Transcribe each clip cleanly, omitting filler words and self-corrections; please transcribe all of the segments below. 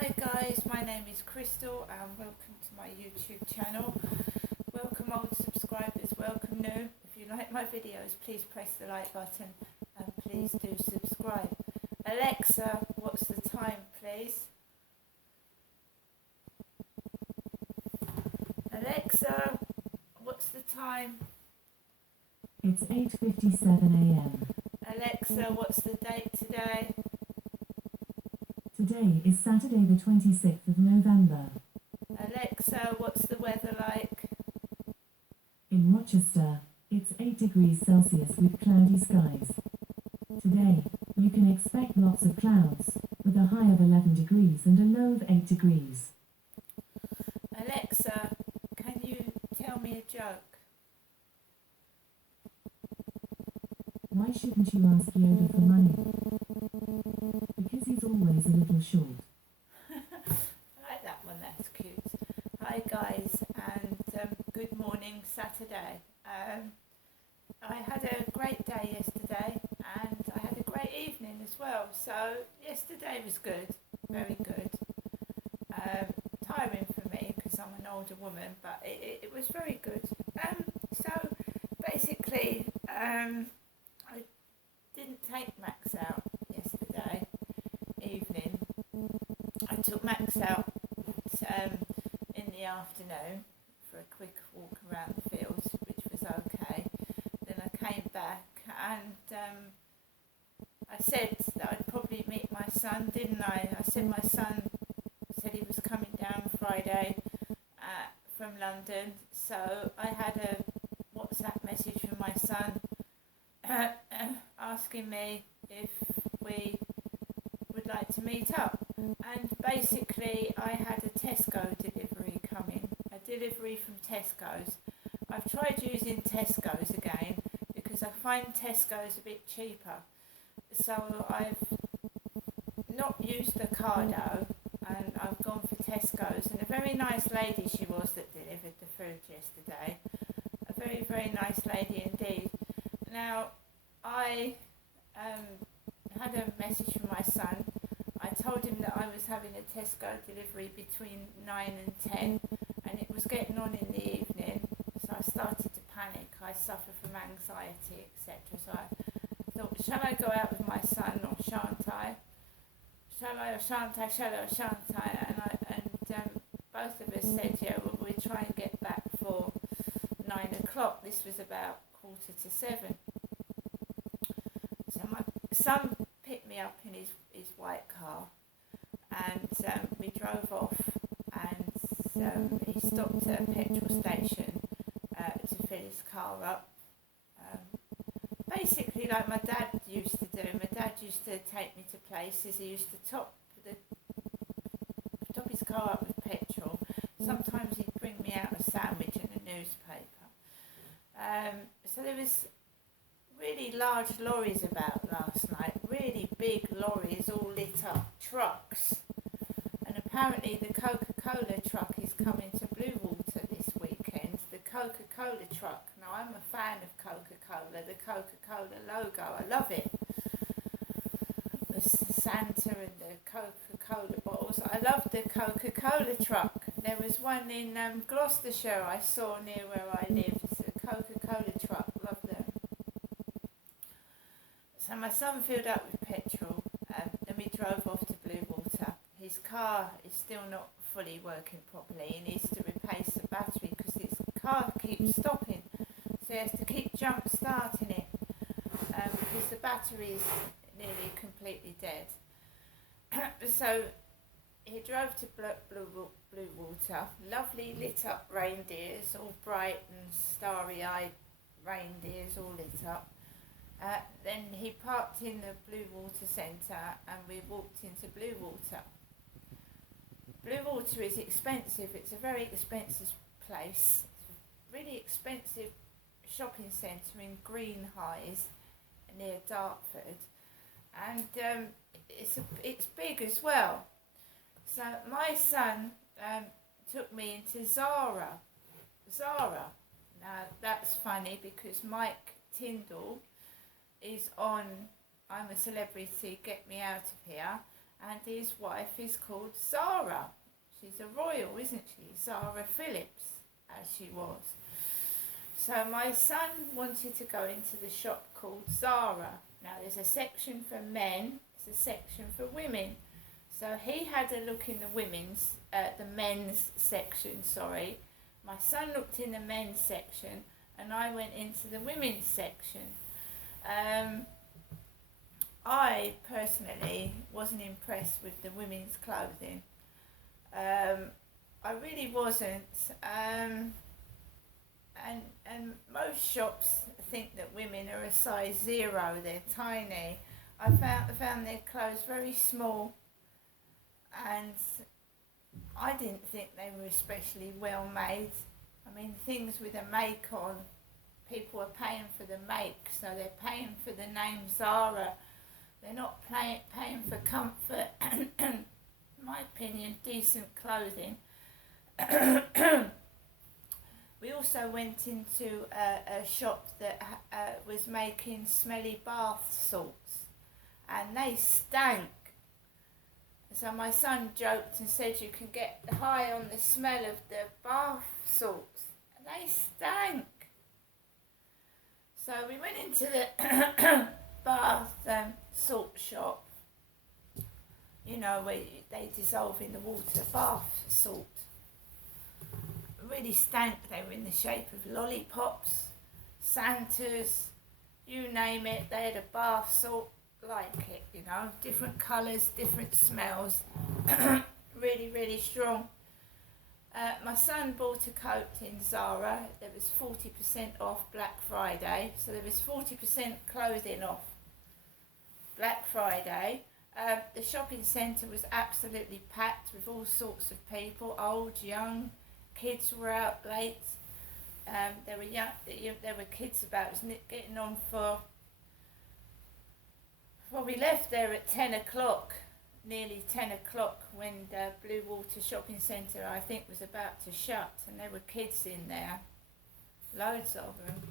Hi guys, my name is Crystal and welcome to my YouTube channel. Welcome old subscribers, welcome new. If you like my videos, please press the like button and please do subscribe. Alexa, what's the time please? Alexa, what's the time? It's 8:57 a.m. Alexa, what's the date today? Today is Saturday the 26th of November. Alexa, what's the weather like? In Rochester, it's 8 degrees Celsius with cloudy skies. Today, you can expect lots of clouds, with a high of 11 degrees and a low of 8 degrees. Alexa, can you tell me a joke? Why shouldn't you ask Yoda for money? Because he's always a little short. I like that one, that's cute. Hi guys, and good morning, Saturday. I had a great day yesterday and I had a great evening as well. So yesterday was good, very good. Tiring for me because I'm an older woman, but it was very good. So basically, I didn't take Max out yesterday evening. I took Max out in the afternoon for a quick walk around the fields, which was okay. Then I came back and I said that I'd probably meet my son, didn't I? I said my son said he was coming down Friday from London, so I had a WhatsApp message from my son asking me if we would like to meet up. And basically I had a Tesco delivery coming, a delivery from Tesco's. I've tried using Tesco's again because I find Tesco's a bit cheaper. So I've not used Ocado and I've gone for Tesco's, and a very nice lady she was that delivered the food yesterday. A very, very nice lady indeed. Now, I had a message from my son. I told him that I was having a Tesco delivery between 9 and 10 and it was getting on in the evening, so I started to panic. I suffer from anxiety, etc. So I thought, shall I go out with my son or shan't I? Shall I or shan't I? Shall I or shan't I? And both of us said, yeah, well, we'll try and get back for 9 o'clock. This was about 7:15. So my son picked me up in his white car and we drove off, and he stopped at a petrol station to fill his car up. Basically like my dad used to do. My dad used to take me to places. He used to top his car up with petrol. Sometimes he'd bring me out a sandwich and a newspaper. So there was really large lorries about last night, really big lorries, all lit up, trucks. And apparently the Coca-Cola truck is coming to Bluewater this weekend, the Coca-Cola truck. Now I'm a fan of Coca-Cola, the Coca-Cola logo, I love it. The Santa and the Coca-Cola bottles, I love the Coca-Cola truck. There was one in Gloucestershire I saw near where I lived, the Coca-Cola truck, love them. So my son filled up with petrol and we drove off to Bluewater. His car is still not fully working properly. He needs to replace the battery because his car keeps stopping. So he has to keep jump starting it because the battery is nearly completely dead. So he drove to Bluewater, lovely lit up reindeers, all bright and starry-eyed reindeers, all lit up. Then he parked in the Bluewater Centre and we walked into Bluewater. Bluewater is expensive, it's a very expensive place. It's a really expensive shopping centre in Greenhithe near Dartford, and it's big as well. So my son took me into Zara. Now that's funny because Mike Tyndall is on I'm a Celebrity, Get Me Out of Here, and his wife is called Zara. She's a royal, isn't she? Zara Phillips, as she was. So my son wanted to go into the shop called Zara. Now there's a section for men, there's a section for women. So he had a look in the men's section, sorry. My son looked in the men's section and I went into the women's section. I personally wasn't impressed with the women's clothing. I really wasn't. And most shops think that women are a size 0, they're tiny. I found their clothes very small, and I didn't think they were especially well made. I mean, things with a make on, people are paying for the make, so they're paying for the name Zara. They're not paying for comfort and, in my opinion, decent clothing. We also went into a shop that was making smelly bath salts, and they stank. So my son joked and said you can get high on the smell of the bath salts, and they stank. So we went into the bath salt shop, you know, where they dissolve in the water, bath salt. Really stank. They were in the shape of lollipops, Santas, you name it. They had a bath salt like it, you know, different colours, different smells, really, really strong. My son bought a coat in Zara. There was 40% off Black Friday, so there was 40% clothing off Black Friday. The shopping centre was absolutely packed with all sorts of people, old, young. Kids were out late. There were kids about getting on for. Well, we left there at 10 o'clock, nearly 10 o'clock, when the Bluewater shopping centre, I think, was about to shut, and there were kids in there, loads of them.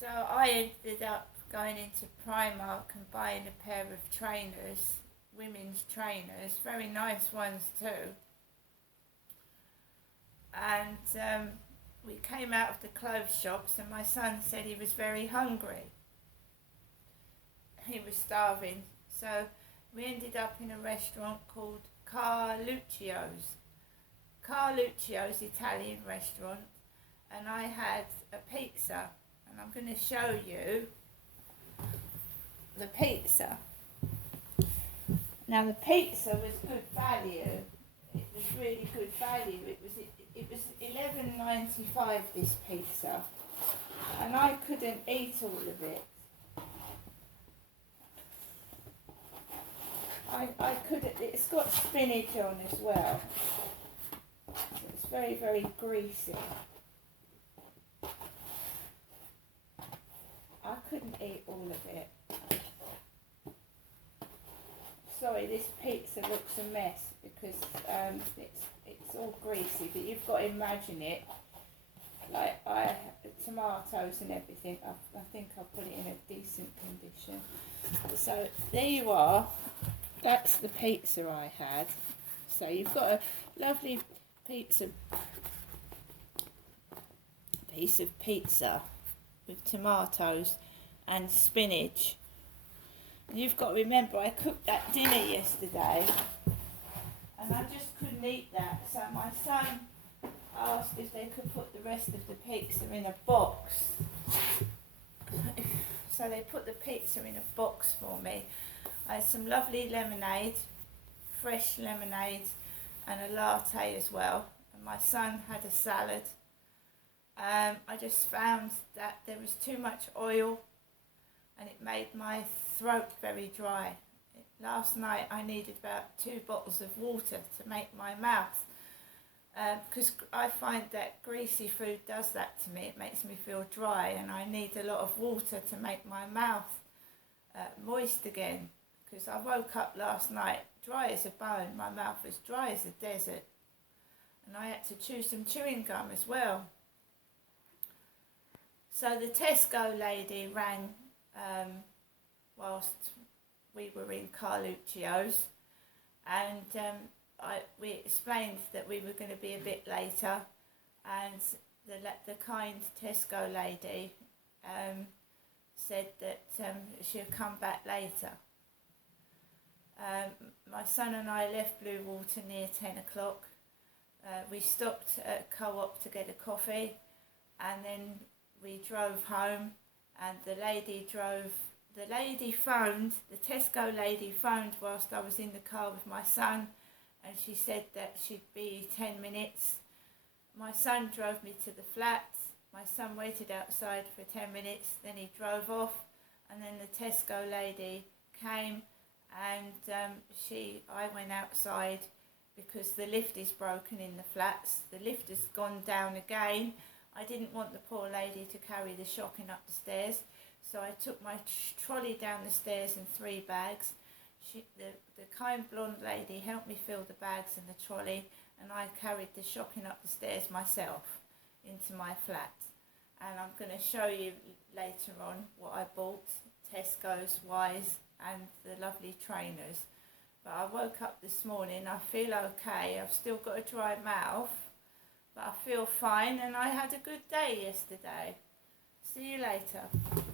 So I ended up going into Primark and buying a pair of trainers. Women's trainers, very nice ones too. And we came out of the clothes shops and my son said he was very hungry. He was starving. So we ended up in a restaurant called Carlucchios. Carlucchios, Italian restaurant. And I had a pizza. And I'm going to show you the pizza. Now the pizza was good value. It was really good value. It was $11.95 this pizza, and I couldn't eat all of it. I couldn't. It's got spinach on as well. So it's very, very greasy. I couldn't eat all of it. Sorry, this pizza looks a mess because it's all greasy, but you've got to imagine it like tomatoes and everything. I think I'll put it in a decent condition. So there you are. That's the pizza I had. So you've got a lovely piece of pizza with tomatoes and spinach. You've got to remember, I cooked that dinner yesterday and I just couldn't eat that. So my son asked if they could put the rest of the pizza in a box. So they put the pizza in a box for me. I had some lovely lemonade, fresh lemonade, and a latte as well. And my son had a salad. I just found that there was too much oil and it made my throat very dry. Last night I needed about 2 bottles of water to make my mouth, because I find that greasy food does that to me. It makes me feel dry and I need a lot of water to make my mouth moist again, because I woke up last night dry as a bone. My mouth was dry as a desert and I had to chew some chewing gum as well. So the Tesco lady rang whilst we were in Carlucchios, and we explained that we were going to be a bit later, and the kind Tesco lady said that she'll come back later. My son and I left Bluewater near 10 o'clock. We stopped at Co-op to get a coffee, and then we drove home, and the Tesco lady phoned whilst I was in the car with my son, and she said that she'd be 10 minutes. My son drove me to the flat. My son waited outside for 10 minutes, then he drove off, and then the Tesco lady came, and I went outside because the lift is broken in the flats. The lift has gone down again. I didn't want the poor lady to carry the shocking up the stairs, so I took my trolley down the stairs in 3 bags. The kind blonde lady helped me fill the bags in the trolley, and I carried the shocking up the stairs myself into my flat. And I'm going to show you later on what I bought, Tesco's, Wise, and the lovely trainers. But I woke up this morning, I feel okay. I've still got a dry mouth, but I feel fine, and I had a good day yesterday. See you later.